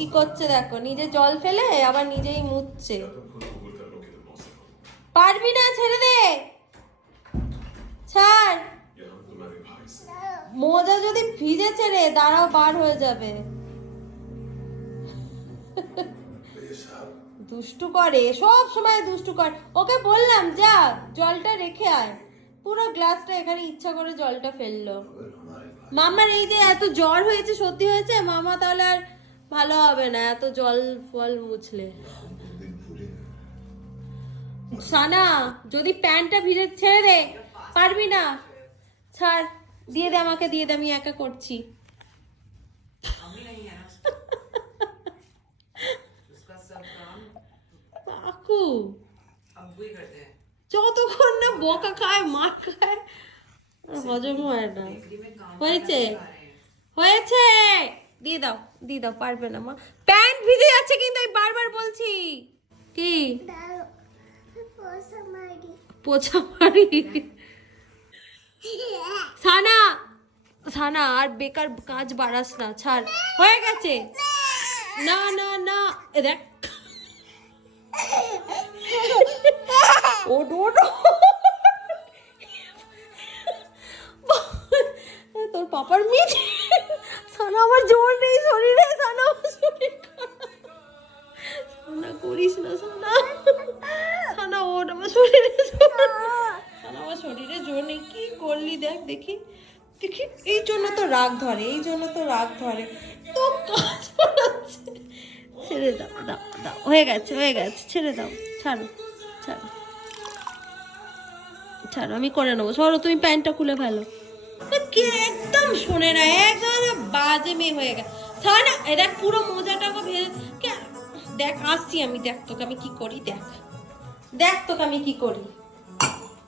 কি করছে দেখো, নিজে জল ফেলে আবার নিজেই মুছছে। পারবি না, ছেড়ে দে, ছাড়। মোজা যদি ভিজেছে রে, দাঁড়াও, বার হয়ে যাবে। দুষ্টু করে, সব সময় দুষ্টু করে। ওকে বললাম যা জলটা রেখে আয়, পুরো গ্লাসটা এখানে ইচ্ছা করে জলটা ফেললো। মামার এই যে এত জ্বর হয়েছে, সত্যি হয়েছে মামা, তাহলে আর ভালো হবে না এত জল ফল মুছলে। সানা যদি প্যান্টটা ভিজে, ছেড়ে দে, পারবি না, ছাড়, দিয়ে দে আমাকে, দিয়ে দে, আমি একা করছি। কাকু যতক্ষণ না বকা খায়, মার খায়, হজম হয় না। হয়েছে, হয়েছে, দিয়ে দাও, দিয়ে দাও, পারবে না মা, প্যান্ট ভিজে যাচ্ছে কিন্তু, আমি বারবার বলছি। কি পোছা মারি? সানা, সানা আর বেকার কাজ বাড়াস না, ছাড়, হয়ে গেছে। না না না, দেখ তোর পাপার মিট। সানা আমার জোর নেই শরীরে, সানা আমার শরীর খারাপ। সানা করিস না, সানা, সানা ওঠ, আমার শরীরে সানা, আমার শরীরে জোর নেই। কি করলি দেখ, দেখি দেখি, এই জন্য তো রাগ ধরে, এই জন্য তো রাগ ধরে তো, কাজ করাচ্ছে। ছেড়ে দাও, দাও দাও, হয়ে গেছে, হয়ে গেছে, ছেড়ে দাও, ছাড়ো, ছাড়ো, ছাড়ো, আমি করে নেবো, সরো, তুমি প্যান্টটা খুলে ফেলো। কে একদম শোনে না, একদম বাজে মেয়ে হয়ে গেছে। না, এটা পুরো মোজাটাকে ভেজে, দেখ আসছি আমি, দেখ তোকে আমি কি করি, দেখ দেখ তোকে আমি কি করি।